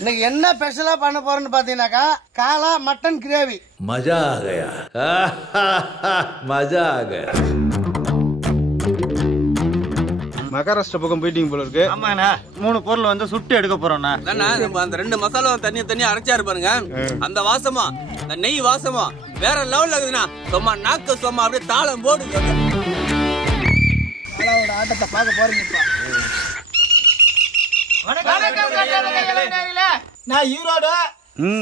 இன்னைக்கு என்ன ஸ்பெஷலா பண்ண போறோம்னு பாத்தீங்கன்னாக்கா காளா மட்டன் கிரேவி. மஜா ஆகயா மஜா ஆக. மகாராஷ்டிரா பக்கம் போயிட்டீங்க போல இருக்கு. ஆமாண்ணா 3 பொருள் வந்து சுட்டு எடுக்க போறோம்ண்ணா. நம்ம அந்த 2 மசாலா தனியா அரைச்சா இருப்பாருங்க. அந்த வாசமா அந்த நெய் வாசமா வேற லெவல்ல இருக்குதுண்ணா. சும்மா நாக்கு சும்மா அப்படியே தாளம் போடுங்க. ஆட்டத்தை பார்க்க போறீங்கப்பா. நான் ஈரோடு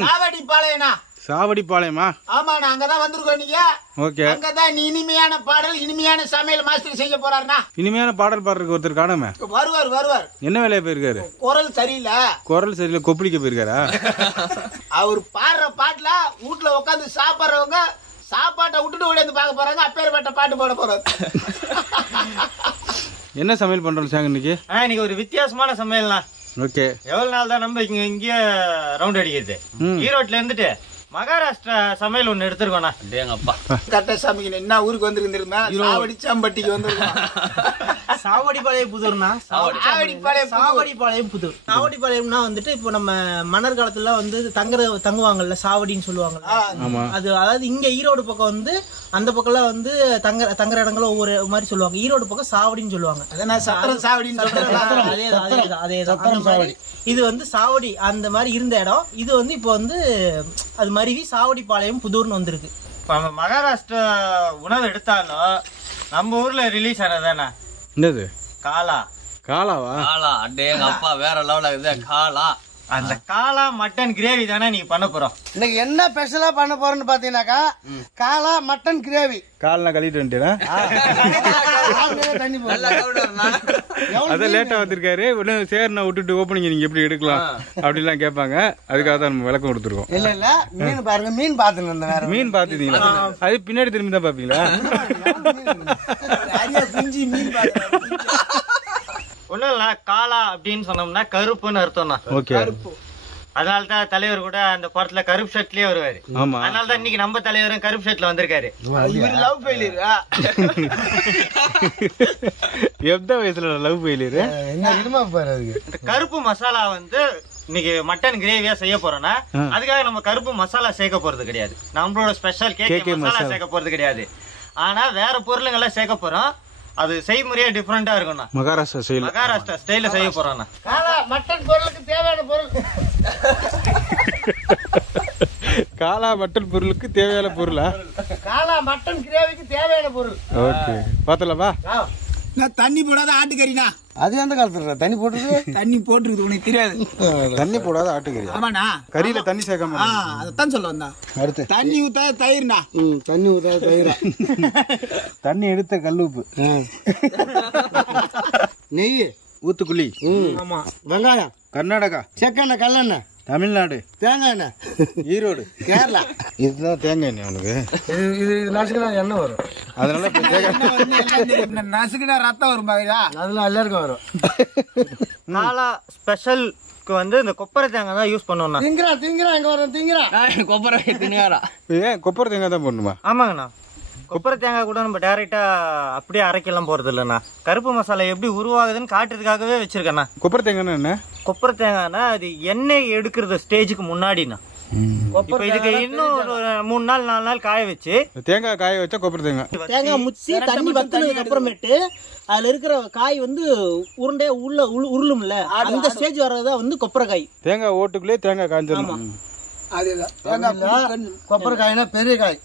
சாவடிப்பாளையனா. சாவடிப்பாளையமா? ஆமாண்ணா, அங்கதான் வந்திருக்கோம். நீங்க ஓகே. அங்கதான் இனிமையான பாடல் இனிமையான சமையல் மாஸ்டர் செய்ய போறாருண்ணா. இனிமையான பாடல் பாடுறதுக்கு ஒருத்தர் காணாம வருவார். என்ன வேலையா போயிருக்காரு? குரல் சரியில்லை. குரல் சரியில்லை, கொப்பளிக்க போயிருக்காரா? அவர் பாடுற பாட்டுல வீட்டுல உட்காந்து சாப்பிடுறவங்க சாப்பாட்டை விட்டுட்டு ஓடி பார்க்க போறாங்க. அப்பேற்பட்ட பாட்டு போட போறாரு. என்ன சமையல் பண்றோம் சாங்க இன்னைக்கு? இன்னைக்கு ஒரு வித்தியாசமான சமையல்ண்ணா. ஓகே. எவ்வளவு நாள் தான் நம்ம இங்கே ரவுண்ட் அடிக்கிறது. ஈரோட்ல இருந்துட்டு மகாராஷ்டிரா சமையல் ஒண்ணு எடுத்துருக்கோண்ணா. டேங்கப்பா கரெக்டா சமைக்கணும். என்ன ஊருக்கு வந்துருந்தா சாவடி சாம்பட்டிக்கு வந்துருக்கோம். சாவடிப்பாளையம் புதூர்னா? சாவடிப்பாளையம் புதூர். சாவடிப்பாளையம்னா வந்துட்டு இப்போ நம்ம மன்னர் காலத்துல வந்து தங்குவாங்கல்ல, சாவடின்னு சொல்லுவாங்க. அது அதாவது இங்க ஈரோடு பக்கம் வந்து அந்த பக்கம்லாம் வந்து தங்குற இடங்களும் ஒவ்வொரு மாதிரி சொல்லுவாங்க. ஈரோடு பக்கம் சாவடின்னு சொல்லுவாங்க. அதேதான். இது வந்து சாவடி அந்த மாதிரி இருந்த இடம். இது வந்து இப்போ வந்து அது மாதிரி சாவடிப்பாளையம் புதூர்னு வந்திருக்கு. இப்போ நம்ம மகாராஷ்டிரா உணவு எடுத்தாலும் நம்ம ஊர்ல ரிலீஸ் ஆனதானே என்னது? காளா. காளாவா? காளா அடேங்க அப்பா வேற லெவல்ல இருக்குது. காளா அந்த காளா மட்டன் கிரேவி தானே நீங்க பண்ண போறோம். இன்னைக்கு என்ன ஸ்பெஷலா பண்ண போறோம்னு பாத்தீங்கன்னாக்கா காளா மட்டன் கிரேவி. கால்னா கழிட்டு வந்துட்டேனா? அதான் லேட்டா வந்திருக்காரு. உடனே சேர்னா விட்டுட்டு ஓப்பனிங் நீங்க எப்படி எடுக்கலாம் அப்படிலாம் கேட்பாங்க. அதுக்காக தான் நம்ம விளக்கம் கொடுத்துருக்கோம். இல்ல மீன் பாருங்க. மீன் பாத்துங்க. வேற மீன் பாத்துட்டீங்களா? அது பின்னாடி திரும்பி தான் பாப்பீங்களா? மீன் ஒண்ணும் இல்ல, காளா அப்படின்னு சொன்னோம்னா கருப்புன்னு அர்த்தம்னா. ஓகே. அதனாலதான் தலைவர் கூட அந்த படத்துல கருப்பு ஷர்ட்லயே வருவாரு. ஆமா. அதனாலதான் இன்னைக்கு நம்ம தலைவரும் கருப்பு ஷர்ட்ல வந்திருக்காரு. லவ் ஃபெயிலியரா? எந்த வயசுல லவ் ஃபெயிலியர்? என்ன இருமா பாரு. அதுக்கு கருப்பு மசாலா வந்து இன்னைக்கு மட்டன் கிரேவியா செய்ய போறோம்னா அதுக்காக நம்ம கருப்பு மசாலா சேர்க்க போறது கிடையாது. நம்மளோட ஸ்பெஷல் கேக் மசாலா சேர்க்க போறது கிடையாது. ஆனா வேற பொருளுங்கெல்லாம் சேர்க்க போறோம். அது செய்முறையே டிஃபரெண்டா இருக்கும்ண்ணா. மகாராஷ்டிரா ஸ்டைல செய்ய போறோம்ண்ணா. காளா மட்டன் பொருளுக்கு தேவையான பொருள். காளா மட்டன் பொருளுக்கு தேவையான பொருளா? காளா மட்டன் கிரேவிக்கு தேவையான பொருள். ஓகே. பாத்தலவா? நான் தண்ணி போடாத ஆட்டுக்கறினா. அது எந்த காலத்துல தண்ணி போட்டுருக்கு? தண்ணி போட்டுருக்கு, உனக்கு தெரியாது. தண்ணி போடாத ஆட்டுக்கறி. ஆமாண்ணா. கறியில தண்ணி சேர்க்காம. அதான் சொல்ல வந்தா. அடுத்து தண்ணி ஊத்தாத தயிர்னா. தண்ணி ஊத்தாத தயிரா? தண்ணி எடுத்த கல்லுப்பு, நெய், ஊத்துக்குழி, வெங்காயம், கர்நாடகா, செக்கெண்ணெய், கல்லெண்ணெய், தமிழ்நாடு, தேங்காய் எண்ணெய், ஈரோடு, கேரளா. இதுதான் தேங்காய் எண்ணெய் உனக்கு. இது நசுக்கினா எண்ணெய் வரும். அதனால நசுக்கினா ரத்தம் வரும் பாருயா. அதெல்லாம் எல்லாருக்கும் வரும். காளா ஸ்பெஷலுக்கு வந்து இந்த கொப்பரை தேங்காய் தான் யூஸ் பண்ணுவோம்ண்ணா. திங்கிறா எங்க வரும்? திங்கிறா கொப்பரை திணியாரா? ஏன் கொப்பரை தேங்காய் தான் பண்ணுமா? ஆமாங்கண்ணா. கொப்பரை தேங்காய் கூட நம்ம டைரக்டா அப்படியே அரைக்கலாம் போறது இல்லைண்ணா. கருப்பு மசாலா எப்படி உருவாகுதுன்னு காட்டுறதுக்காகவே வச்சிருக்கேண்ணா. கொப்பரை தேங்காய்னா என்ன? கொப்பரை தேங்காய்னா அது எண்ணெய் எடுக்கிறது ஸ்டேஜுக்கு முன்னாடிண்ணா. இப்ப இதுக்கு இன்னும் ஒரு 3 நாள் 4 நாள் காய வச்சு தேங்காய் காய வச்சா கொப்பரை தேங்காய். தேங்காய் முச்சி தண்ணி வத்தினதுக்கு அப்புறமேட்டு அதுல இருக்கிற காய் வந்து உருண்டே உருளும்ல, அந்த ஸ்டேஜ் வர்றதுதான் வந்து கொப்பரை காய். தேங்காய் ஓட்டுக்குள்ளே தேங்காய் காய்ஞ்சிடணும். அதுதான் கொப்பரை காய்னா பெரிய காய்,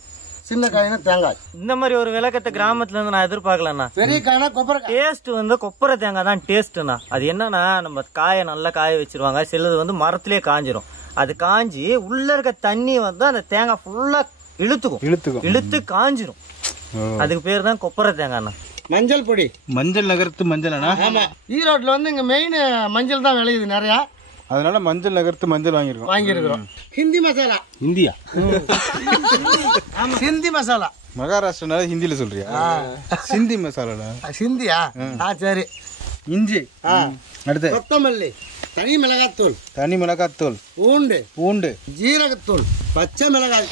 சின்ன காய்னா தேங்காய். இந்த மாதிரி ஒரு விளக்கத்தை கிராமத்துல இருந்து நான் எதிர்பார்க்கலண்ணா. பெரிய காய்னா கொப்பரை காய். டேஸ்ட் வந்து கொப்பரை தேங்காய் தான் டேஸ்ட்ண்ணா. அது என்னன்னா நம்ம காயை நல்லா காய வச்சிருவாங்க. சிலது வந்து மரத்திலே காஞ்சிரும். அது காஞ்சி உள்ள இருக்க தண்ணி வந்து அந்த தேங்காய் ஃபுல்லா இழுத்து காஞ்சிரும். அதுக்கு பேர் தான் கொப்பரை தேங்காய்ண்ணா. மஞ்சள் பொடி, மஞ்சள் நகரத்து மஞ்சள். ஆமா, ஈரோட்ல வந்து இங்க மெயின் மஞ்சள் தான் விளையுது நிறைய. அதனால மஞ்சள் நகரத்து மஞ்சள் வாங்கியிருக்கோம். ஹிந்தி மசாலா. இந்தியா? சிந்தி மசாலா. மகாராஷ்டிரனால ஹிந்தியில சொல்றியா? சிந்தி மசாலா. சிந்தியா? சரி. இஞ்சி, அடுத்து கொத்தமல்லி, தனி மிளகாத்தூள், பூண்டு, ஜீரகத்தூள், பச்சை மிளகாய்.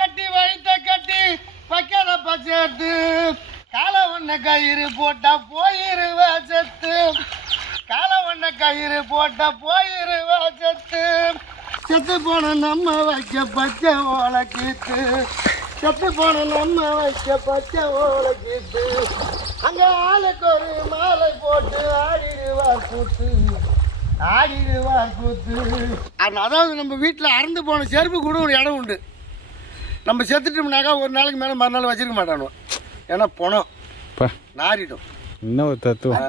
கட்டி வைத்த கட்டி வைக்காத பச்சேத்து காலை ஒண்ணு கயிறு போட்டா போயிருவ செத்து கயிறு போட்ட போயிருவா செத்து செத்து போன நம்ம வைக்க பச்சை ஓலை கீத்து செத்து போன நம்ம வைக்க பச்சை ஓலை கீத்து அங்க ஆளுக்கு ஒரு மாலை போட்டு ஆடிடுவார் கூத்து ஆடிடுவார் கூத்து. அதாவது நம்ம வீட்டில் அறந்து போன செருப்பு கூட ஒரு இடம் உண்டு. நம்ம செத்துட்டோம்னாக்கா ஒரு நாளைக்கு மேலே மறுநாள் வச்சிருக்க மாட்டானோ, ஏன்னா பணம் நாரிடும். இன்னும் ஒரு தத்துவம்.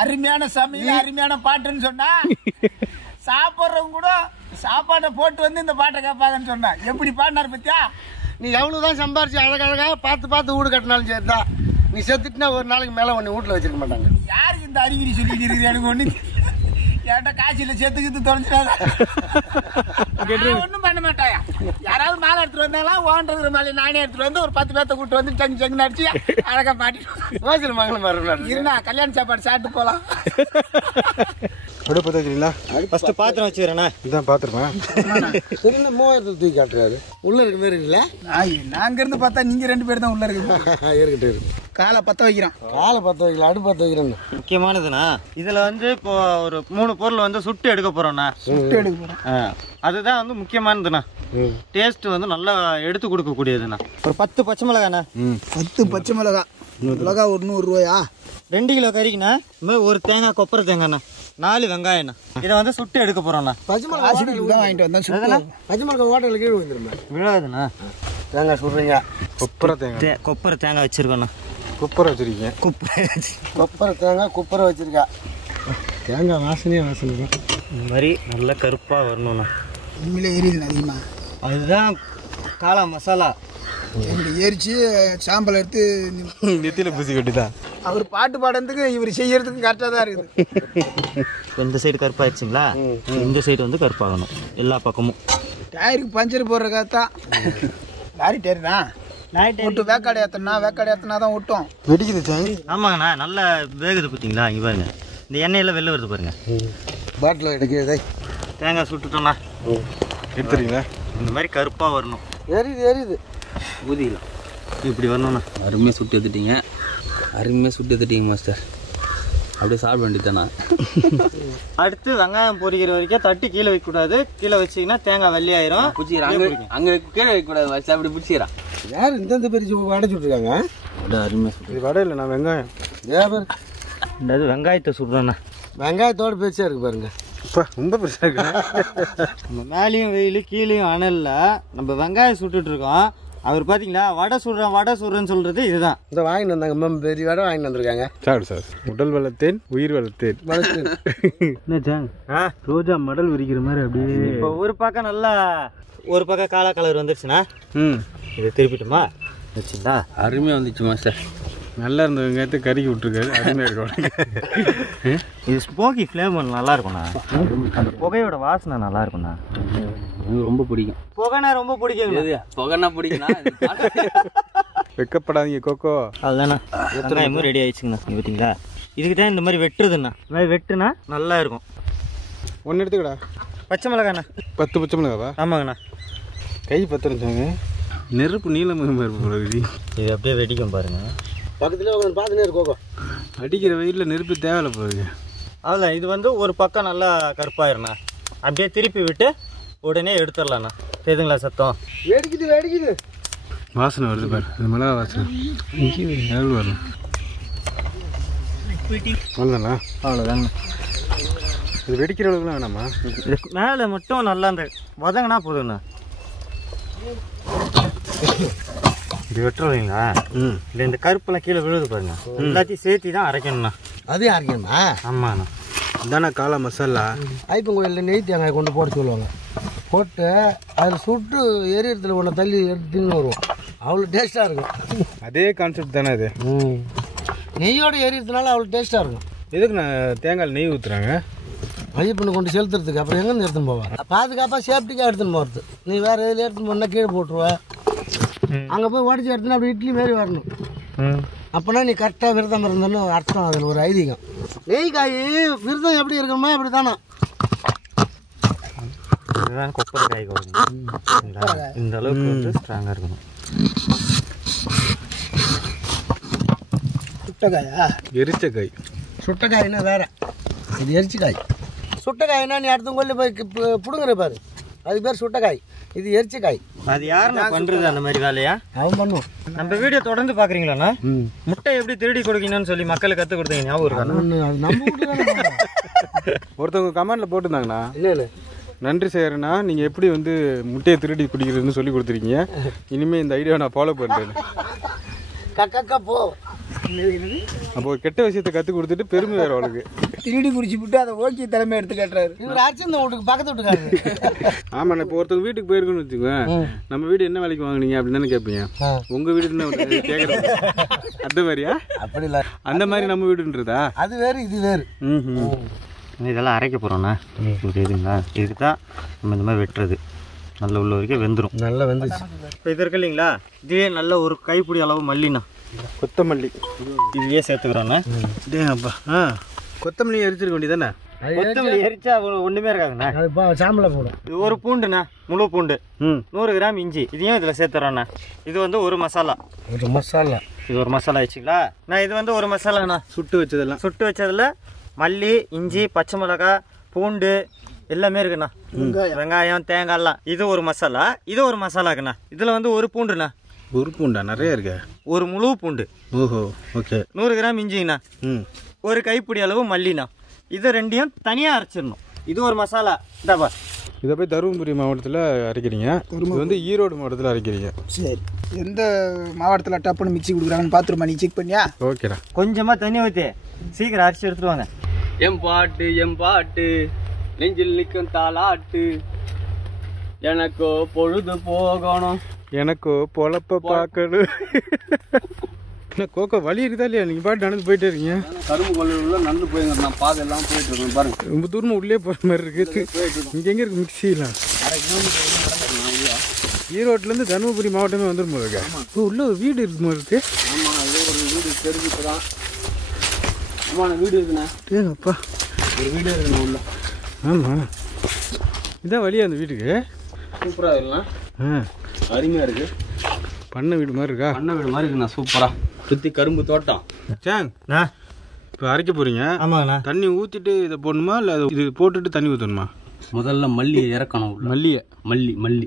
அருமையான சமையல் அருமையான பாட்டுன்னு சொன்னா சாப்பிட்றவங்க கூட சாப்பாட்டை போட்டு வந்து இந்த பாட்டை கேட்பாங்கன்னு சொன்னா எப்படி பாடினார் பத்தியா? நீ எவ்வளவுதான் சம்பாரிச்சு அழகழகாக பார்த்து வீடு கட்டினாலும் சேர்த்தா நீ செத்துட்டுனா ஒரு நாளைக்கு மேலே ஒன்று வீட்டில் வச்சிருக்க மாட்டாங்க. யாருக்கு இந்த அறிகுறி சொல்லிட்டு இருக்குது எனக்கு ஒண்ணு என்கிட்ட காய்ச்சல செத்துக்கிட்டு தொலைச்சிடாத ஒன்றும் பண்ண மாட்டாயா. யாராவது மாலை எடுத்துட்டு வந்தாலும் ஓன்றது மாலை நானே எடுத்துட்டு வந்து ஒரு 10 பேர்த்த கூட்டு வந்து சங்கு சங்கு அடிச்சு அழகா மாட்டிட்டு வாசல் மங்களம் மறுநாள் இருந்தா கல்யாண சாப்பாடு சாப்பிட்டு போலாம். அப்படியே பார்த்து வச்சுங்களா? ஃபர்ஸ்ட் பாத்திரம் வச்சுக்கிறேண்ணா. இதான் பார்த்துருப்பேன். தெரிஞ்ச 3000 தூக்கி காட்டுறாரு. உள்ள இருக்கு மாதிரி இருக்குல்ல? நாங்க இருந்து பார்த்தா நீங்க 2 பேர் தான் உள்ள இருக்கு. இருக்கட்டும் இருக்கு. காலை பத்த வைக்கிறோம். காலை பத்த வைக்கல, அடுப்பு பத்த வைக்கிறேன். முக்கியமானதுண்ணா இதுல வந்து இப்போ ஒரு 3 பொருள் வந்து சுட்டு எடுக்க போறோம்ண்ணா. சுட்டு எடுக்க போறோம். அதுதான் வந்து முக்கியமானதுண்ணா. டேஸ்ட் வந்து நல்லா எடுத்து கொடுக்க கூடியதுண்ணா. ஒரு 10 பச்சை மிளகாண்ணா. 10 பச்சை மிளகா. மிளகா ஒரு 100 ரூபாயா? 2 கிலோ கறிக்குண்ணா. ஒரு தேங்காய் கொப்பரை தேங்காய்ண்ணா. 4 வெங்காயம்ண்ணா. இதை வந்து சுட்டு எடுக்க போறோம்ண்ணா. பச்சை மிளகா வாங்கிட்டு வந்தேன். பச்சை மிளகா ஓட்டல கீழே விழுந்துருமே. விழாதுண்ணா. தேங்காய் சுடுறீங்க. கொப்பரை தேங்காய் வச்சிருக்கோண்ணா. குப்பரை வச்சிருக்கீங்க. கொப்பரை தேங்காய் குப்பரை வச்சிருக்கா. தேங்காய் வாசனையே வாசனை தான். இந்த மாதிரி நல்லா கருப்பாக வரணும்ண்ணா. உண்மையிலே எரியுதுண்ணா அதிகமா. அதுதான் காளா மசாலா. இப்படி எரிச்சு சாம்பல் எடுத்து நெத்தியில பூசி கட்டிதான். அவர் பாட்டு பாடுறதுக்கு இவர் செய்யறதுக்கு கரெக்டாக தான் இருக்குது. இந்த சைடு கருப்பாயிடுச்சுங்களா? இந்த சைடு வந்து கருப்பாகணும் எல்லா பக்கமும். டயருக்கு பஞ்சர் போடுறக்காகத்தான். லாரி டயர் தான். விட்டு வேக்காடு ஏற்றினா தான் விட்டோம். வெடிக்குது சாமி. ஆமாங்கண்ணா நல்லா வேகுது பார்த்தீங்களா? இங்கே பாருங்க இந்த எண்ணெயில் வெளில வருது பாருங்க. பாட்டில் எடுக்கிறதே தேங்காய் சுட்டுட்டோம்ண்ணா. எடுத்துறீங்களா? இந்த மாதிரி கருப்பாக வரணும். எரியுது ஊதிக்கலாம். இப்படி வரணும்ண்ணா. அருமையாக சுட்டு எடுத்துட்டீங்க மாஸ்டர். அப்படியே சாப்பிட வேண்டியதானா? அடுத்து வெங்காயம் பொரிக்கிற வரைக்கும் தட்டி கீழே வைக்கக்கூடாது. கீழே வச்சிங்கன்னா தேங்காய் வெள்ளையாயிரும். பிடிச்சிக்கிறான். அங்கே கீழே வைக்கக்கூடாது வச்சு அப்படி பிடிச்சிக்கிறான். யார் இந்த பெரிய வடை சுட்டுருக்காங்க? அருமையாக சுட்டு. இது வடை இல்லைண்ணா, வெங்காயம். இந்த வெங்காயத்தை சுடுறோண்ணா. வெங்காயத்தோட பெருசா இருக்கு பாருங்க. இப்போ ரொம்ப பெருசாக இருக்கு. நம்ம மேலேயும் வெயில் கீழேயும் அனல்ல நம்ம வெங்காயம் சுட்டுட்டு இருக்கோம். அவர் பார்த்தீங்களா வடை சுடுறேன்னு சொல்றது இதுதான். இந்த வாங்கிட்டு வந்தாங்க, பெரிய வடை வாங்கிட்டு வந்திருக்காங்க. சார் உடல் வளர்த்தேன் உயிர் வளர்த்தேன். ரோஜா மடல் விரிக்கிற மாதிரி அப்படியே. இப்போ ஒரு பக்கம் நல்லா ஒரு பக்கம் காலா கலர் வந்துருச்சுண்ணா. இதை திருப்பிட்டுமா வச்சுங்களா? அருமையாக வந்துச்சு மாஸ்டர். நல்லா இருந்த வெங்காயத்தை கறிக்கி விட்டுருக்காரு. அருமையாக இருக்கும். இது ஸ்மோக்கி ஃப்ளேவர் நல்லா இருக்கும்ண்ணா. அந்த புகையோட வாசனை நல்லா இருக்கும்ண்ணா. எனக்கு ரொம்ப பிடிக்கும். புகைனா ரொம்ப பிடிக்கும். புகைனா பிடிக்கும்ண்ணா. வெக்கப்படாதீங்க கோகோ. அதுதாண்ணா வெங்காயமும் ரெடி ஆயிடுச்சுங்கண்ணா. நீங்கள் பார்த்தீங்களா? இதுக்கு தான் இந்த மாதிரி வெட்டுறதுண்ணா. இந்த மாதிரி வெட்டுனா நல்லா இருக்கும். ஒன்று எடுத்துக்கடா. பச்சை மிளகாண்ணா. 10 பச்சை மிளகாவா? ஆமாங்கண்ணா. கை பத்திரச்சாங்க. நெருப்பு நீளமாக இருப்போம். இது அப்படியே வெடிக்கும் பாருங்க. பக்கத்துல பார்த்துனே இருக்கோக்கோ. அடிக்கிற வெயிலில் நெருப்பு தேவையில்ல போகுது. அவ்வளோ இது வந்து ஒரு பக்கம் நல்லா கருப்பாயிருண்ணா. அப்படியே திருப்பி விட்டு உடனே எடுத்துடலாண்ணா. தெரியுதுங்களா சத்தம்? வெடிக்குது. வாசனை வருது பாரு. இந்த மிளகா வாசனை இங்கே யாரும் வரணும். அவ்வளோதாண்ணா? அவ்வளோதாங்க. இது வெடிக்கிற அளவுக்குலாம் வேணாமா? இது மேலே மட்டும் நல்லா அந்த வதங்கினா போதுங்கண்ணா. இது வெட்டுறீங்களா? இல்லை இந்த கருப்பெல்லாம் கீழே விழுது பாருங்க. எல்லாத்தையும் சேர்த்து தான் அரைக்கணும்ண்ணா. அதே அரைக்கணுமா? ஆமாண்ணா. இதானே காளா மசாலா. ஐப்பன் கோயிலில் நெய் தேங்காய் கொண்டு போட சொல்லுவாங்க. போட்டு அதில் சுட்டு எரியறதுல ஒன்று தள்ளி எடுத்து தின்னு வருவோம். அவ்வளோ டேஸ்ட்டாக இருக்கும். அதே கான்செப்ட் தானே அது. நெய்யோட எரியறதுனால அவ்வளோ டேஸ்ட்டாக இருக்கும். எதுக்கு நான் தேங்காய் நெய் ஊற்றுறாங்க? ஐயப்பனை கொண்டு செலுத்துறதுக்கு. அப்புறம் எங்கேருந்து எடுத்துன்னு போவேன்? பாதுகாப்பாக சேஃப்டிக்காக எடுத்துன்னு போகிறது. நீ வேறு எதில் எடுத்துன்னு போனால் கீழே போட்டுருவேன். அங்கே போய் உடச்சி எடுத்துனா அப்படி இட்லி மாரி வரணும். அப்போனா நீ கரெக்டாக விரதம் இருந்தன்னு அர்த்தம். அதில் ஒரு ஐதீகம். நெய் காய் விரதம் எப்படி இருக்கணுமா அப்படி தானே. இதுதான் கொப்பரை காய் கொடுக்கணும். இந்த அளவுக்கு வந்து ஸ்ட்ராங்காக இருக்கணும். சுட்டக்காயா? எரிச்ச காய். சுட்டக்காய்னா வேற. இது எரிச்சிக்காய். சுட்டைக்காய்னா நீ அடுத்த கொல்லி போய் பிடுங்குற பாரு, அது பேர் சுட்டைக்காய். இது எரிச்சிக்காய். அது யாருண்ணா பண்றது அந்த மாதிரி வேலையா? அவன் பண்ணுவோம். நம்ம வீடியோ தொடர்ந்து பாக்குறீங்களாண்ணா? முட்டை எப்படி திருடி கொடுக்கணும்னு சொல்லி மக்களுக்கு கற்றுக் கொடுத்தீங்க ஞாபகம் இருக்கா? அது நம்ம வீட்டு ஒருத்தவங்க கமெண்ட்ல போட்டுருந்தாங்கண்ணா, இல்லை நன்றி செய்யறேன்னா நீங்கள் எப்படி வந்து முட்டையை திருடி குடிக்கிறதுன்னு சொல்லி கொடுத்துருக்கீங்க. இனிமேல் இந்த ஐடியாவை நான் ஃபாலோ பண்ணுறேன். கக்கா போ. அப்போ ஒரு கெட்ட விஷயத்தை கற்றுக் கொடுத்துட்டு பெருமை வேறு அவளுக்கு. திருடி குடிச்சு விட்டு அதை ஓகே தலைமை எடுத்து கட்டுறாரு. இவர் ஆச்சு இந்த வீட்டுக்கு பக்கத்து வீட்டுக்காரு. ஆமாண்ணா, இப்போ ஒருத்தவங்க வீட்டுக்கு போயிருக்குன்னு வச்சுக்கோங்க, நம்ம வீடு என்ன வேலைக்கு வாங்கினீங்க அப்படின்னு தானே கேட்பீங்க. உங்கள் வீடு என்ன கேட்குறது அந்த மாதிரியா? அப்படி இல்லை, அந்த மாதிரி நம்ம வீடுன்றதா? அது வேறு இது வேறு. இதெல்லாம் அரைக்க போகிறோண்ணா. இதுங்களா, இதுக்கு தான் நம்ம இந்த மாதிரி வெட்டுறது. நல்ல உள்ள வரைக்கும் வெந்துடும். நல்லா வெந்துச்சு. இப்போ இது இருக்கு இல்லைங்களா, இதுவே நல்ல ஒரு கைப்பிடி அளவு மல்லிண்ணா, கொத்தமல்லி இதுவே சேர்த்துக்கிறோண்ணா. டேங்கப்பா. கொத்தமல்லி எரிச்சிருக்க வேண்டியதானே? கொத்தமல்லி எரிச்சா ஒன்றுமே இருக்காதுண்ணா. அது சாம்பலை போடும். இது ஒரு பூண்டுண்ணா, முழு பூண்டு, 100 கிராம் இஞ்சி, இதையும் இதில் சேர்த்துறோண்ணா. இது வந்து ஒரு மசாலா. ஒரு மசாலா. இது ஒரு மசாலா வச்சுங்களா. நான் இது வந்து ஒரு மசாலாண்ணா, சுட்டு வச்சதெல்லாம். சுட்டு வச்சதில் மல்லி, இஞ்சி, பச்சை மிளகா, பூண்டு எல்லாமே இருக்குண்ணா, வெங்காயம், தேங்காய்லாம். இது ஒரு மசாலா. இது ஒரு மசாலாக்குண்ணா. இதில் வந்து ஒரு பூண்டுண்ணா. ஒரு பூண்டா? நிறைய இருக்கு. ஒரு முழு பூண்டு. ஓஹோ, ஓகே. 100 கிராம் இஞ்சிங்கண்ணா. ஒரு கைப்பிடி அளவு மல்லிண்ணா. இது ரெண்டையும் தனியாக அரைச்சிடணும். இது ஒரு மசாலா. இதாப்பா, இதை போய் தருமபுரி மாவட்டத்தில் அரைக்கிறீங்க, இது வந்து ஈரோடு மாவட்டத்தில் அரைக்கிறீங்க. சரி, எந்த மாவட்டத்தில் டப்புன்னு மிக்சி கொடுக்குறாங்கன்னு பார்த்துருமா, நீ செக் பண்ணியா? ஓகேடா. கொஞ்சமாக தண்ணி ஊற்றி சீக்கிரம் அரைச்சி எடுத்துட்டு வாங்க. எம் பாட்டு நெஞ்சில் நிற்கும் தாலாட்டு, எனக்கோ பொழுது போகணும், எனக்கோ பொழப்ப பார்க்கணும். என்ன கோக்கோ வழி இருக்குதா இல்லையா? நீங்கள் பாட்டு நடந்து போயிட்டே இருக்கீங்க. கரும்பு கொள்ளையுள்ள நடந்து போயிருங்க. நான் பாதை எல்லாம் போயிட்டு இருக்கேன் பாருங்க. ரொம்ப தூரமாக உள்ளே போகிற மாதிரி இருக்குது. இங்கே எங்கே இருக்குது மிக்சிலாம்? ஈரோட்லேருந்து தருமபுரி மாவட்டமே வந்துடும் போது இருக்கா? உள்ள ஒரு வீடு இருக்கு மாதிரி இருக்கு. ஆமாம், அதே ஒரு வீடு தெரிஞ்சுக்கிறான். ஆமாம், வீடு இருக்குண்ணா. அப்பா, ஒரு வீடு இருக்குண்ணா உள்ள. ஆமாம், இதான் வழியா அந்த வீட்டுக்கு? சூப்பராக இருக்குண்ணா, அருமையாக இருக்குது. பண்ண வீடு மாதிரி இருக்கா? பண்ண வீடு மாதிரி இருக்குண்ணா, சூப்பராக. சுற்றி கரும்பு தோட்டம். சேங்கண்ணா, இப்போ அரைக்க போகிறீங்க. ஆமாங்கண்ணா. தண்ணி ஊற்றிட்டு இதை போடணுமா இல்லை இது போட்டுட்டு தண்ணி ஊற்றணுமா? முதல்ல மல்லியை இறக்கணும். மல்லியை மல்லி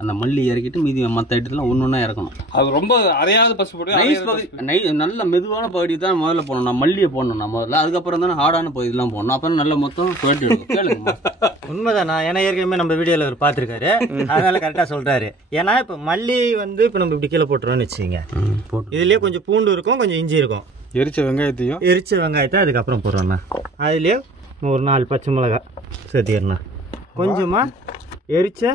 அந்த மல்லி இறக்கிட்டு மீதி மற்ற ஐட்டத்தில் ஒன்று இறக்கணும். அது ரொம்ப அரையாத பசு போட்டு நல்ல மெதுவான பகுதி தான் முதல்ல போடணும். நான் மல்லியை போடணும் நான் முதல்ல, அதுக்கப்புறம் தானே ஹார்டான பகுதியெல்லாம் போடணும். அப்புறம் நல்ல மொத்தம் சுழட்டி எடுக்கும். கேளுங்க. உண்மைதாண்ணா, ஏன்னா ஏற்கனவே நம்ம வீடியோவில் அவர் பார்த்துருக்காரு, அதனால கரெக்டாக சொல்கிறாரு. ஏன்னா இப்போ மல்லி வந்து இப்போ நம்ம இப்படி கீழே போட்டுருவோம்னு வச்சுக்கோங்க, இதுலேயே கொஞ்சம் பூண்டு இருக்கும், கொஞ்சம் இஞ்சி இருக்கும், எரிச்ச வெங்காயத்தை அதுக்கப்புறம் போடுறோண்ணா. அதுலேயே ஒரு 4 பச்சை மிளகாய் சேர்த்திக்கிறேண்ணா, கொஞ்சமாக எரிச்ச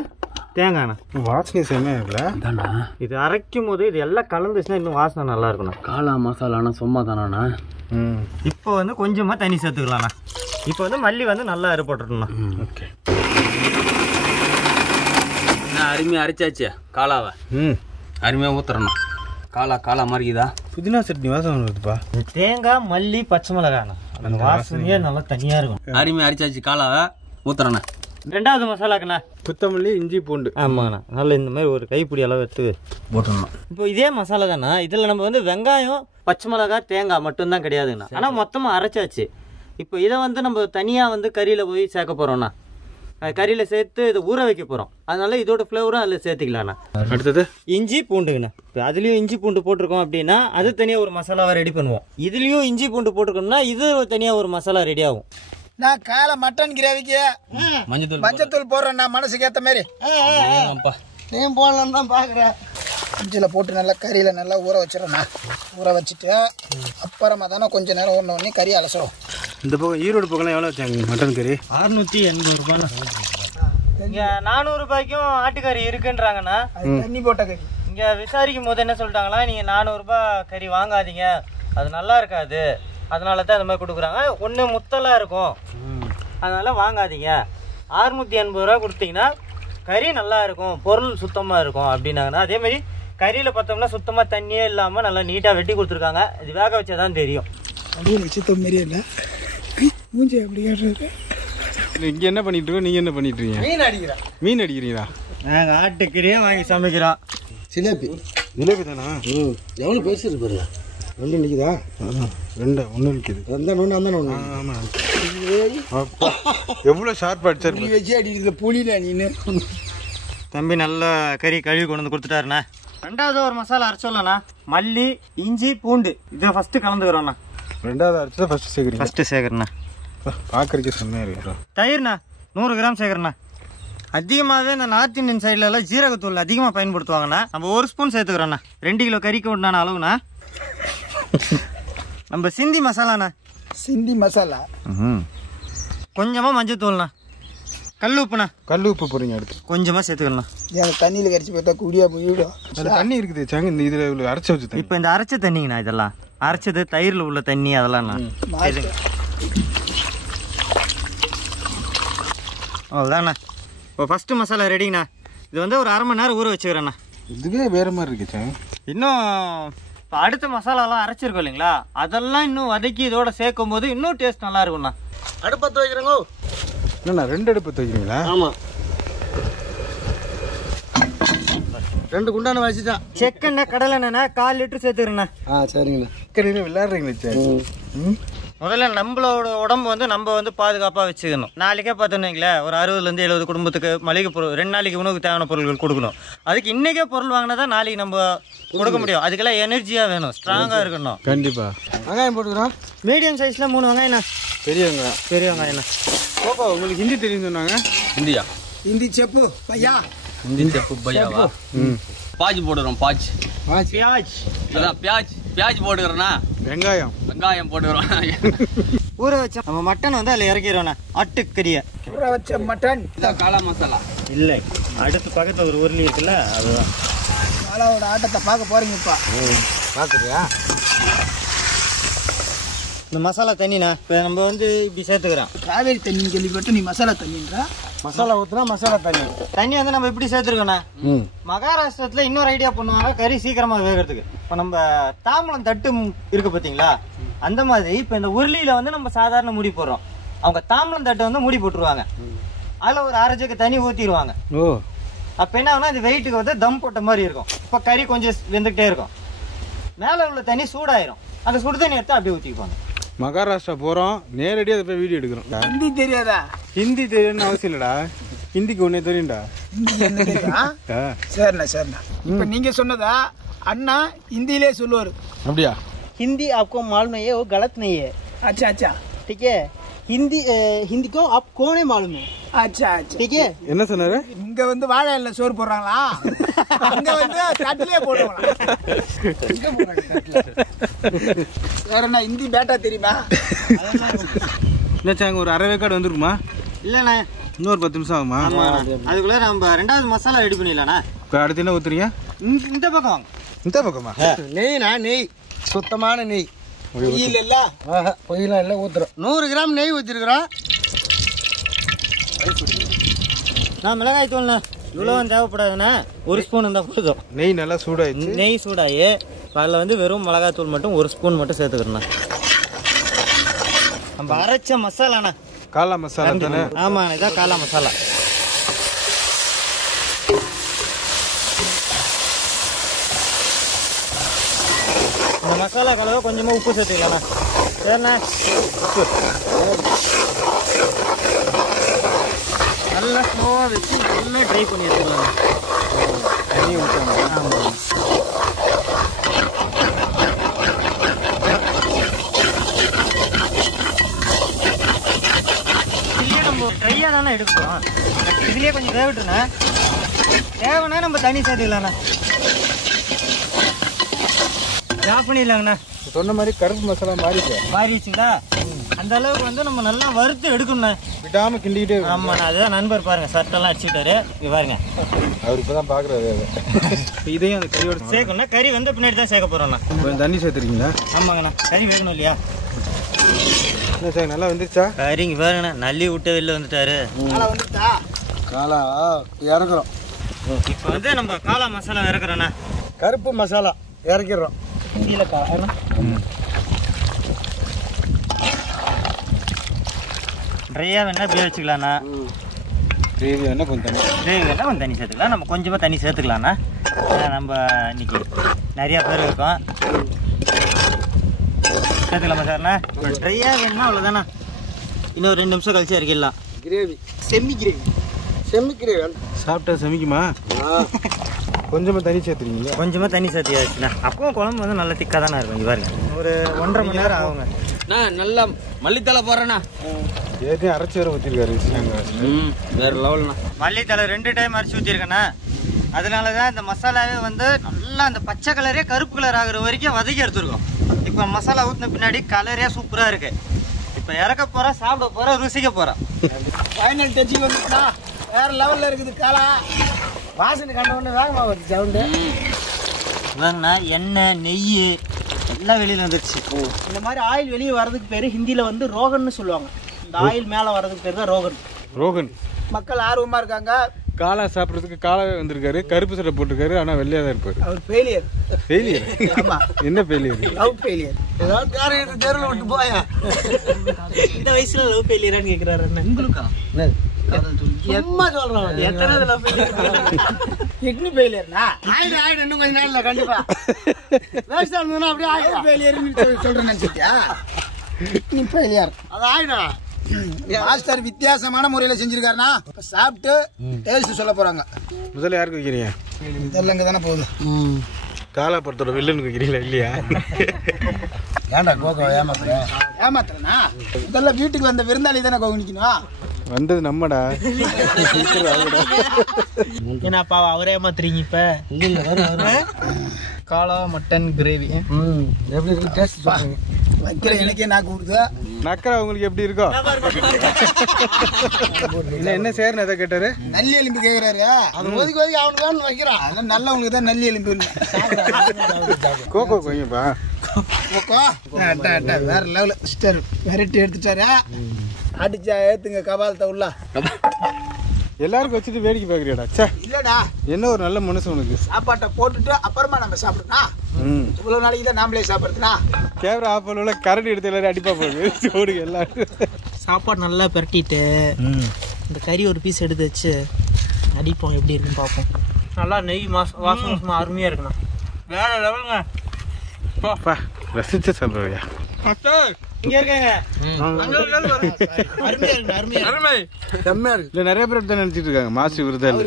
தேங்காய்ண்ணா. வாசனை செம்மையாக இருக்குல்ல? இது அரைக்கும் போது இது எல்லாம் கலந்துச்சுன்னா இன்னும் வாசனை நல்லா இருக்குண்ணா. காளா மசாலானா சும்மா தானா? இப்போ வந்து கொஞ்சமாக தண்ணி சேர்த்துக்கலாம்ண்ணா. இப்போ வந்து மல்லி வந்து நல்லா அரைப்பட்டுருண்ணா. ஓகே, அருமையாக அரைச்சாச்சு காளாவை. அருமையாக ஊற்றுறண்ணா. காளா மாதிரிதா? புதினா சட்னி வாசனை வருதுப்பா. தேங்காய், மல்லி, பச்சை மிளகாய்ண்ணா, அந்த வாசனையே நல்லா தனியாக இருக்கும். அருமையாக அரைச்சாச்சு காளாவை, ஊற்றுறண்ணா. 2வது மசாலாக்குண்ணா, கொத்தமல்லி, இஞ்சி, பூண்டு. ஆமாண்ணா, நல்ல இந்த மாதிரி ஒரு கைப்பிடி அளவு எடுத்து போட்டுடணும். இப்போ இதே மசாலா தானே, இதில் நம்ம வந்து வெங்காயம், பச்சை மிளகாய், தேங்காய் மட்டும்தான் கிடையாதுங்கண்ணா. ஆனால் மொத்தமாக அரைச்சாச்சு. இப்போ இதை வந்து நம்ம தனியாக வந்து கறியில் போய் சேர்க்க போகிறோம்ண்ணா. கறியில் சேர்த்து இதை ஊற வைக்க போகிறோம், அதனால இதோட ஃப்ளேவரும் அதில் சேர்த்துக்கலாண்ணா. அடுத்தது இஞ்சி பூண்டுங்கண்ணா. இப்போ அதுலேயும் இஞ்சி பூண்டு போட்டிருக்கோம் அப்படின்னா அது தனியாக ஒரு மசாலாவை ரெடி பண்ணுவோம். இதுலேயும் இஞ்சி பூண்டு போட்டிருக்கோம்னா இது தனியாக ஒரு மசாலா ரெடி ஆகும். நான் காலை மட்டன் கிரேவிக்கு மஞ்சத்தூள் போடுறேன், நான் மனசுக்கு ஏற்ற மாதிரி. நீ போடலான்னு தான் பார்க்குறேன். இஞ்சியில் போட்டு நல்லா கறியில் நல்லா ஊற வச்சிடறேண்ணா. ஊற வச்சுட்டு அப்புறமா தானே கொஞ்சம் நேரம் ஒன்று கறி அலசுறோம். இந்த பக்கம் ஈரோடு பக்கம்லாம் எவ்வளோ வச்சாங்க மட்டன் கறி? 680 ரூபாய்ண்ணா. இங்கே 400 ரூபாய்க்கும் ஆட்டுக்கறி இருக்குன்றாங்கண்ணா. தண்ணி போட்ட கறி. இங்கே விசாரிக்கும் போது என்ன சொல்லிட்டாங்களா, நீங்கள் 400 ரூபாய் கறி வாங்காதீங்க, அது நல்லா இருக்காது, அதனால தான் இந்த மாதிரி கொடுக்குறாங்க. ஒன்று முத்தலாக இருக்கும், அதனால் வாங்காதீங்க. 680 ரூபா கொடுத்தீங்கன்னா கறி நல்லா இருக்கும், பொருள் சுத்தமாக இருக்கும் அப்படின்னாங்கண்ணா. அதேமாதிரி கறியில் பார்த்தோம்னா சுத்தமாக தண்ணியே இல்லாமல் நல்லா நீட்டாக வெட்டி கொடுத்துருக்காங்க. இது வேக வச்சா தான் தெரியும். அப்படியே நிச்சயத்தம் மாரியே இல்லை, மூஞ்சி அப்படி கேட்டுருக்கு. இங்கே என்ன பண்ணிட்டு இருக்கோம், நீங்கள் என்ன பண்ணிட்டு இருக்கீங்க? மீன் அடிக்கிறீங்களா? நாங்கள் ஆட்டுக்கறியே வாங்கி சமைக்கிறோம். ஜிலேபி தானா? எவ்வளோ பெருசு இருக்கு பாருங்க. ரெண்டு நிற்குதா? ரெண்டு ஒன்று நிற்குது. அந்த ஒன்று அந்த ஒன்று. ஆமாம். அப்பா எவ்வளோ ஷார்ப்பாக அடிச்சார். புளி வச்சு அடிக்கிறதுல புளினா நீனு. தம்பி நல்லா கறி கழுவி கொண்டு வந்து கொடுத்துட்டாருண்ணா. ரெண்டாவது ஒரு மசாலா அரைச்சோம்லண்ணா, மல்லி இஞ்சி பூண்டு இதை ஃபஸ்ட்டு கலந்துக்கிறோண்ணா. ரெண்டாவது அரைச்சா ஃபஸ்ட்டு சேர்க்குறீங்க? ஃபஸ்ட்டு சேர்க்குறேண்ணா. பார்க்குறதுக்கே செம்மையாக இருக்கிறோம். தயிர்ண்ணா 100 கிராம் சேர்க்குறேண்ணா. அதிகமாகவே இந்த நார்த் இந்தியன் சைட்லலாம் ஜீரகத்தூள் அதிகமாக பயன்படுத்துவாங்கண்ணா. நம்ம 1 ஸ்பூன் சேர்த்துக்கிறோண்ணா. 2 கிலோ கறிக்கு உண்டான அளவுண்ணா. நம்ம சிந்தி மசாலாண்ணா. சிந்தி மசாலா. கொஞ்சமாக மஞ்சத்தூள்ண்ணா. கல் உப்புண்ணா. கல் உப்பு போடுறீங்க அடுத்து? கொஞ்சமாக சேர்த்துக்கணுண்ணா. ஏன் தண்ணியில் கரைச்சி பார்த்தா குடியா போய்விடும். அதில் தண்ணி இருக்குது சாங்க. இந்த இதில் அரைச்சி வச்சு தண்ணி. இப்போ இந்த அரைச்ச தண்ணிங்கண்ணா, இதெல்லாம் அரைச்சது தயிரில் உள்ள தண்ணி அதெல்லாம்ண்ணா. அவ்வளோதாண்ணா. இப்போ ஃபஸ்ட்டு மசாலா ரெடிங்கண்ணா. இது வந்து ஒரு 1/2 மணி நேரம் ஊற வச்சுக்கிறேண்ணா. இதுவே வேறு மாதிரி இருக்கு சாங்க. இன்னும் இப்போ அடுத்த மசாலாலாம் அரைச்சிருக்கோம் இல்லைங்களா, அதெல்லாம் இன்னும் வதக்கி இதோட சேர்க்கும் போது இன்னும் டேஸ்ட் நல்லா இருக்கும்ண்ணா. அடுப்பத்து வைக்கிறோங்க. என்னண்ணா 2 அடுப்பு வைக்கிறீங்களா? ஆமாம். 2 குண்டான வச்சுட்டான். செக்கெண்ணெய் கடலெண்ணெய்ண்ணா 1/4 லிட்டர் சேர்த்துக்கிறேண்ணா. சரிங்கண்ணா. கடையில் விளையாடுறீங்களா சார்? முதல்ல நம்மளோட உடம்பு வந்து நம்ம வந்து பாதுகாப்பாக வச்சுக்கணும். நாளைக்கே பார்த்தோன்னீங்களே ஒரு 60லேருந்து 70 குடும்பத்துக்கு மளிகை பொருள் 2 நாளைக்கு உணவுக்கு தேவையான பொருட்கள் கொடுக்கணும். அதுக்கு இன்றைக்கே பொருள் வாங்கினா தான் நாளைக்கு நம்ம கொடுக்க முடியும். அதுக்கெல்லாம் எனர்ஜியாக வேணும், ஸ்ட்ராங்காக இருக்கணும். கண்டிப்பாக. வெங்காயம் போட்டுக்கிறோம். மீடியம் சைஸில் 3 வெங்காயம்ண்ணா. பெரிய வெங்காயம். பெரிய வெங்காயம்ண்ணா. பாப்பா உங்களுக்கு ஹிந்தி தெரியும் சொன்னாங்க. இந்தியா ஹிந்தி செப்பு பையா. ஹிந்தி செப்பு பையாவா? பாஜ் போடுறோம். பாஜ் பியாஜ். அதான் பியாஜ் போட்டுக்கிறோண்ணா. வெங்காயம் போட்டுக்கிறோம். ஊற வச்ச நம்ம மட்டன் வந்து அதில் இறக்கிடுவோண்ணா. ஆட்டுக்கறியை ஊற வச்ச மட்டன். இதான் காளா மசாலா. இல்லை, அடுத்து பக்கத்தில் ஒரு உருளி இருக்குல்ல, அதுதான். காளாவோட ஆட்டத்தை பார்க்க போறீங்கப்பா. பார்க்குறியா? இந்த மசாலா தண்ணிண்ணா இப்போ நம்ம வந்து இப்படி சேர்த்துக்கிறோம். காவேரி தண்ணின்னு கேள்விப்பட்டு நீ மசாலா தண்ணின்றா. மசாலா ஊற்றுனா மசாலா தண்ணி. தண்ணி வந்து நம்ம இப்படி சேர்த்துருக்கோண்ணா. மகாராஷ்டிரத்தில் இன்னொரு ஐடியா பண்ணுவாங்க கறி சீக்கிரமாக வேகிறதுக்கு. இப்போ நம்ம தாம்பலம் தட்டு இருக்கு பார்த்தீங்களா, அந்த மாதிரி இப்போ இந்த உருளியில் வந்து நம்ம சாதாரண மூடி போடுறோம். அவங்க தாம்பலம் தட்டை வந்து மூடி போட்டுருவாங்க. அதில் ஒரு 1/2 ஜக்கு தண்ணி ஊற்றிடுவாங்க. அப்போ என்ன ஆகுனா இந்த வெயிட்டுக்கு வந்து தம் போட்ட மாதிரி இருக்கும். இப்போ கறி கொஞ்சம் வெந்துக்கிட்டே இருக்கும். மேலே உள்ள தண்ணி சூடாயிரும். அந்த சுடு தண்ணி எடுத்து அப்படியே ஊற்றிக்குவாங்க. மகாராஷ்டிரா போகிறோம், நேரடியாக அதை போய் வீடியோ எடுக்கிறோம். ஹிந்தி தெரியாதா? ஹிந்தி தெரியும்னு அவசியம் இல்லைடா. ஹிந்திக்கு ஒன்றே தெரியும்டா. சரிண்ணா. இப்போ நீங்கள் சொன்னதா அண்ணா ஹிந்தியிலே சொல்லுவார். அப்படியா? हिंदी आपको मालूम नहीं है, वो गलत नहीं है. अच्छा. ठीक है. हिंदी को आप कौन है मालूम है. अच्छा. ठीक है. என்ன சொன்னாரு? இங்க வந்து வாழை இலையில சோறு போடுறாங்களா? அங்க வந்து தட்டிலே போடுவாங்களா? வேற என்ன ஹிந்தி பேட்டா தெரியுமா? இல்லைச்சாங்க ஒரு 1/2 வேக்காடு வந்துருக்குமா? இல்லைண்ணா, இன்னொரு 10 நிமிஷம் ஆகுமா? அதுக்குள்ளே நம்ம 2வது மசாலா ரெடி பண்ணிடலாண்ணா. இப்போ அடுத்து என்ன ஊற்றுறீங்க? இந்த பக்கம் வாங்க. இந்த பக்கமா? நெய் சுத்தமான நெய். பொய்யில் இல்ல, பொய்யெல்லாம் இல்லை ஊத்துறோம். 100 கிராம் நெய் ஊற்றிருக்கிறோம். நான் மிளகாய் தூள்ண்ணா இவ்வளோ தேவைப்படாதுண்ணா. 1 ஸ்பூன் இருந்தால் போதும். நெய் நல்லா சூடாயிடுச்சு. நெய் சூடாகி அதில் வந்து வெறும் மிளகாய் தூள் மட்டும் 1 ஸ்பூன் மட்டும் சேர்த்துக்கிறேண்ணா. நம்ம அரைச்ச மசாலாண்ணா. காளா மசாலா தானே? ஆமாண்ணா, இதான் காளா மசாலா. இந்த மசாலா கலவை கொஞ்சமாக உப்பு சேர்த்துக்கலாண்ணா. சரிண்ணா, உப்பு நல்லா ஸ்லோவாக வச்சு நல்லா ட்ரை பண்ணி எடுத்துக்கலாண்ணா. தண்ணி ஊற்றணும். ஆமாம். இதுலேயே நம்ம ட்ரையாக தானே எடுக்கிறோம். இதுலேயே கொஞ்சம் வேவிட்டுண்ணா. தேவைன்னா நம்ம தண்ணி சேர்த்துக்கலாண்ணா. ஆஃப் பண்ணிடலாங்கண்ணா. சொன்ன மாதிரி கருப்பு மசாலா மாறிடுச்சுங்களா? அந்த அளவுக்கு வந்து நம்ம நல்லா வறுத்து எடுக்கணுண்ணா. விடாமல் கிண்டிக்கிட்டே. ஆமாண்ணா, அதுதான் நண்பர் பாருங்க சட்டெல்லாம் அடிச்சுட்டாரு. இது பாருங்க, அவர் இப்போ தான் பார்க்குறாரு. இதையும் அந்த கறியோட சேர்க்கணும்னா கறி வந்து பின்னாடி தான் சேர்க்க போகிறோண்ணா. கொஞ்சம் தண்ணி சேர்த்துறீங்களா? ஆமாங்கண்ணா, கறி வேகணும் இல்லையா? என்ன சார் நல்லா வந்துருச்சா? கறிங்க பாருங்கண்ணா, நல்லி விட்டு வெளில வந்துட்டாரு. காளா இறக்குறோம். இப்போ வந்து நம்ம காளா மசாலா இறக்குறோண்ணா. கருப்பு மசாலா இறக்கிடுறோம். हिंदी का है ना. ட்ரையாக வேணா இப்படியே வச்சுக்கலாண்ணா. கிரேவி வேணா கொஞ்சம் தண்ணி. கிரேவி வேணா கொஞ்சம் தண்ணி சேர்த்துக்கலாம். நம்ம கொஞ்சமாக தண்ணி சேர்த்துக்கலாண்ணா. நம்ம இன்னைக்கு நிறையா பேர் இருக்கோம். சேர்த்துக்கலாமா சார்ண்ணா? ட்ரையாக வேணும்னா அவ்வளோதாண்ணா. இன்னும் 2 நிமிஷம் கழிச்சு இறக்கிடலாம். Gravy செம்மி gravy. செம்மி கிரேவி சாப்பிட்டா செமிக்குமா? கொஞ்சமாக தண்ணி சேர்த்துறீங்களா? கொஞ்சமாக தண்ணி சேர்த்தியாச்சுண்ணா. அப்பவும் குழம்பு வந்து நல்லா திக்காக தானே இருக்கும். இங்கே பாருங்க, ஒரு 1.5 மணி நேரம் ஆகுங்க. நல்லா மல்லித்தலை போடுறேண்ணா. ஏற்கனவே அரைச்சி வர ஊற்றிருக்காரு. வேற லெவல்ண்ணா. மல்லித்தலை 2 டைம் அரைச்சி ஊற்றிருக்கேண்ணா. அதனால தான் இந்த மசாலாவே வந்து நல்லா அந்த பச்சை கலரே கருப்பு கலர் ஆகுற வரைக்கும் வதக்கி எடுத்துருக்கோம். இப்போ மசாலா ஊற்றின பின்னாடி கலரே சூப்பராக இருக்கு. இப்போ இறக்க போகிறோம், சாப்பிட போகிறோம், ருசிக்க போகிறோம். ஃபைனல் டச்சிங் வந்துச்சுன்னா வேற லெவலில் இருக்குது. காலா வாசனை கண்ட உடனே வேகமாக வருது சவுண்டு. இதாங்கண்ணா எண்ணெய் நெய் எல்லாம் வெளியில் வந்துருச்சு. இந்த மாதிரி ஆயில் வெளியே வர்றதுக்கு பேர் ஹிந்தியில் வந்து ரோகன்னு சொல்லுவாங்க. இந்த ஆயில் மேலே வர்றதுக்கு பேர் தான் ரோகன். ரோகன். மக்கள் ஆர்வமாக இருக்காங்க. காளா சாப்பிட்றதுக்கு காளாவே வந்திருக்காரு. கருப்பு சட்டை போட்டிருக்காரு. ஆனால் வெள்ளையாக தான் இருப்பாரு. அவர் ஃபெயிலியர். ஃபெயிலியர்? என்ன ஃபெயிலியர்? Love failure. ஏதாவது காரணம் தெருவில் விட்டு போயா. இந்த வயசுல லவ் ஃபெயிலியரான்னு கேட்குறாரு. என்ன உங்களுக்கா? சும்மா சொல்றோம். எத்தனை லவ் கிட்னி ஃபெயிலியர்னா ஆயிடும் இன்னும் கொஞ்ச நாள்ல கண்டிப்பா. வேஸ்டா இருந்ததுன்னா அப்படியே ஆயிடும். ஃபெயிலியர் சொல்றேன்னு நினைச்சிட்டியா? கிட்னி ஃபெயிலியர் அது ஆயிடும். மாஸ்டர் வித்தியாசமான முறையில் செஞ்சிருக்காருன்னா சாப்பிட்டு டேஸ்ட் சொல்ல போறாங்க. முதல்ல யாருக்கு வைக்கிறீங்க? தெரியலங்க தானே போகுது. காலா படத்தோட வில்லனுக்கு வைக்கிறீங்களா இல்லையா? ஏன்டா கோகோ ஏமாத்துறேன்னா? முதல்ல வீட்டுக்கு வந்த விருந்தாளி தானே கோகனிக்கணும். வந்தது நம்மடா. என்னப்பா அவரே ஏமாத்துறீங்க இப்ப? காளா மட்டன் கிரேவி எப்படி இருக்கு டேஸ்ட் சொல்லுங்க. வைக்கிற எனக்கே நாக்கு ஊறுது. நக்கரா உங்களுக்கு எப்படி இருக்கோ? இல்ல என்ன சேர்னு எதை கேட்டாரு? நல்லி எலும்பு கேக்குறாரு. அது ஒதுக்கி ஒதுக்கி அவனுக்கு வேணும்னு வைக்கிறான். அதெல்லாம் நல்லவங்களுக்கு தான் நல்லி எலும்பு. கோகோ கொஞ்சப்பா. கோகோ வேற லெவல் சிஸ்டர் வெரைட்டி எடுத்துட்டாரு. அடிச்சா ஏத்துங்க கபாலத்தை உள்ள. எல்லாருக்கும் வச்சுட்டு வேடிக்கை பாக்குறியாடா? சே இல்லடா, என்ன ஒரு நல்ல மனசு உனக்கு. சாப்பாட்டை போட்டுட்டு அப்புறமா நம்ம சாப்பிடணும். இவ்வளவு நாளைக்கு தான் நாமளே சாப்பிடுறதுனா கேமரா ஆஃப் பண்ணல கரண்ட் எடுத்து எல்லாரும் அடிப்பா போகுது. சோடுங்க எல்லாரும். சாப்பாடு நல்லா பிரட்டிட்டு இந்த கறி ஒரு பீஸ் எடுத்து வச்சு அடிப்போம். எப்படி இருக்குன்னு பார்ப்போம். நல்லா நெய் வாசம் அருமையா இருக்குண்ணா. வேற லெவலுங்க. ரசிச்சு சொல்றியா? இங்க இருக்காங்க. அருமையா இருக்கு. அருமை செம்மையா இருக்கு. இல்ல நிறைய பேர் தான் நினைச்சிட்டு இருக்காங்க மாசி விருதாள்.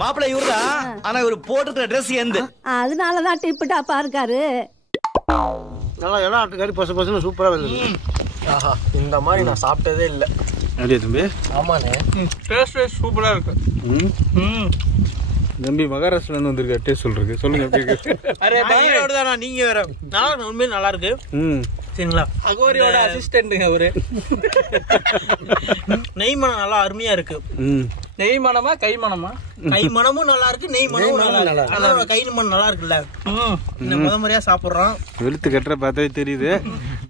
மாப்பிள்ளை இவருதான், ஆனா இவரு போட்டுக்கிற ட்ரெஸ் எந்த அதனாலதான் டிப்பு டாப்பா இருக்காரு. நல்லா எல்லாம் ஆட்டுக்கறி பசு பசுன்னு சூப்பரா வருது. இந்த மாதிரி நான் சாப்பிட்டதே இல்லை. அப்படியே தம்பி? ஆமாண்ணே, டேஸ்ட் சூப்பரா இருக்கு. தம்பி மகாராஷ்டிரா இருந்து வந்திருக்க டேஸ்ட் சொல்றீங்க. சொல்லுங்க எப்படி இருக்கு? நீங்க வேற நல்லா உண்மையிலே நல்லா இருக்கு. சரிங்களா? அகோரியோட அசிஸ்டன்ட்டுங்க அவரு. நெய் மனம் நல்லா அருமையா இருக்கு. நெய் மனமா கை மனமா? கை மனமும் நல்லா இருக்கு, நெய் மனமும் நல்லா இருக்கு. கை மனம் நல்லா இருக்குல்ல. இந்த முறையா சாப்பிடுறோம். வெளுத்து கட்டுற பார்த்தாவே தெரியுது.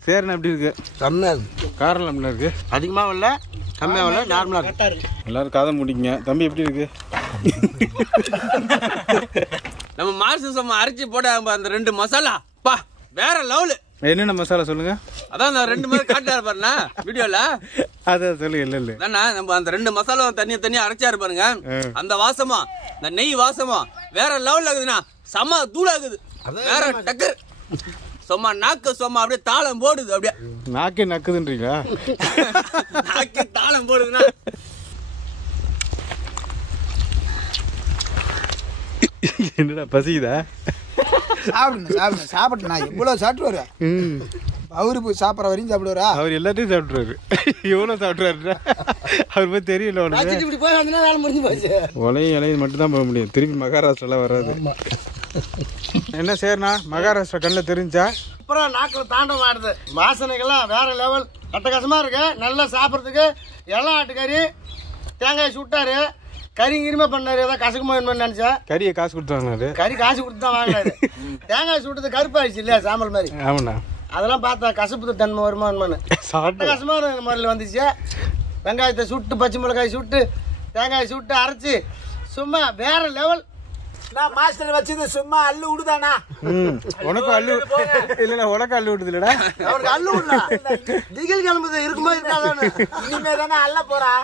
சேரன் எப்படி இருக்கு? கம்மியா இருக்கு. காரம் எப்படி இருக்கு? அதிகமாக இல்லை, கம்மியாக இல்லை, நார்மலாக இருக்கு. எல்லாரும் காதை முடிங்க. தம்பி எப்படி இருக்கு? நம்ம மாசம் அரைச்சி போட அந்த 2 மசாலா பா வேற லெவலு. என்னென்ன மசாலா சொல்லுங்க. அதான் நான் 2 மாதிரி காட்டாரு பாருண்ணா வீடியோல. அதான் சொல்லுங்க. இல்ல இல்ல அண்ணா நம்ம அந்த 2 மசாலா தனியா அரைச்சாரு பாருங்க. அந்த வாசமா இந்த நெய் வாசமா வேற லெவல் ஆகுதுண்ணா. செம தூளாகுது. வேற டக்கர் சொம்மா நாக்கு சொம்மா அப்படியே தாளம் போடுது. அப்படியே நாக்கே நக்குதுன்றீங்களா? நாக்கு தாளம் போடுதுண்ணா. என்னடா பசிக்குதா? சாப்பிடுங்க சாப்பிட்டு நான் எவ்வளவு சாப்பிட்டுவாரு. அவரு போய் சாப்பிட்ற வரையும் சாப்பிடுவாரா? அவர் எல்லாத்தையும் சாப்பிட்டுருவாரு. எவ்வளவு சாப்பிட்டுருவாரு அவர் போய் தெரியல உனக்கு. இப்படி போய் வந்தா வேலை முடிஞ்சு போச்சு. உலையும் இலையும் மட்டும் தான் போக முடியும். திருப்பி மகாராஷ்டிராலாம் வராது. என்ன செய்யறா? மகாராஷ்டிரா கண்ணில் தெரிஞ்சா அப்புறம் நாக்கில் தாண்டம் ஆடுது. வாசனைகள்லாம் வேற லெவல் அட்டகாசமா இருக்கு. நல்லா சாப்பிட்றதுக்கு எல்லாம் ஆட்டுக்கறி. தேங்காய் சுட்டாரு, கறி கிரிமா பண்ணாரு. ஏதாவது கசக்கு மாதிரி நினைச்சேன். கறியை காசு கொடுத்தாங்க. கறி காசு கொடுத்து தான் வாங்கினாரு. தேங்காய் சுட்டது கருப்பாயிடுச்சு இல்லையா, சாம்பல் மாதிரி. ஆமாண்ணா. அதெல்லாம் பார்த்தா கசப்பு தன்மை வருமானு அட்டகாசமான முறையில் வந்துச்சு. வெங்காயத்தை சுட்டு, பச்சை மிளகாய் சுட்டு, தேங்காய் சுட்டு அரைச்சி சும்மா வேற லெவல். நான் மாஸ்டர் வச்சது சும்மா அள்ளு விடுதானா? உனக்கும் அள்ளு இல்ல, உனக்கு அள்ளு விடுது இல்லடா. அவனுக்கு அள்ளு விடல. திகில் கிளம்புது இருக்கும்போது இருக்காதானு. இனிமே தானே அள்ள போறா.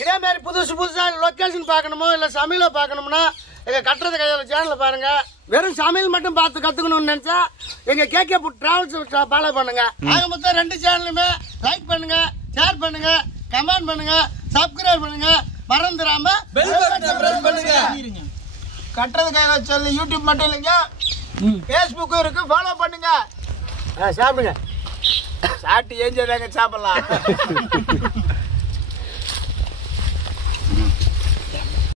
இதே மாதிரி புதுசாக லொக்கேஷன் பார்க்கணுமோ இல்லை சமையலை பார்க்கணும்னா எங்கள் கட்டுறது கையால் சேனலில் பாருங்கள். வெறும் சமையல் மட்டும் பார்த்து கற்றுக்கணும்னு நினச்சா எங்கள் கேகே ஃபுட் டிராவல்ஸ் ஃபாலோ பண்ணுங்க. ஆக மொத்தம் 2 சேனலுமே லைக் பண்ணுங்க, ஷேர் பண்ணுங்க, கமெண்ட் பண்ணுங்க, சப்ஸ்கிரைப் பண்ணுங்க, மறந்துடாம பெல் பட்டனை பிரஸ் பண்ணுங்க. கட்டுறது கையால் சேனல் யூடியூப் மட்டும் இல்லைங்க, ஃபேஸ்புக்கும் இருக்கு, ஃபாலோ பண்ணுங்க. சாப்பிடுங்க. சாப்பிட்டு ஏஞ்சதாங்க சாப்பிடலாம்.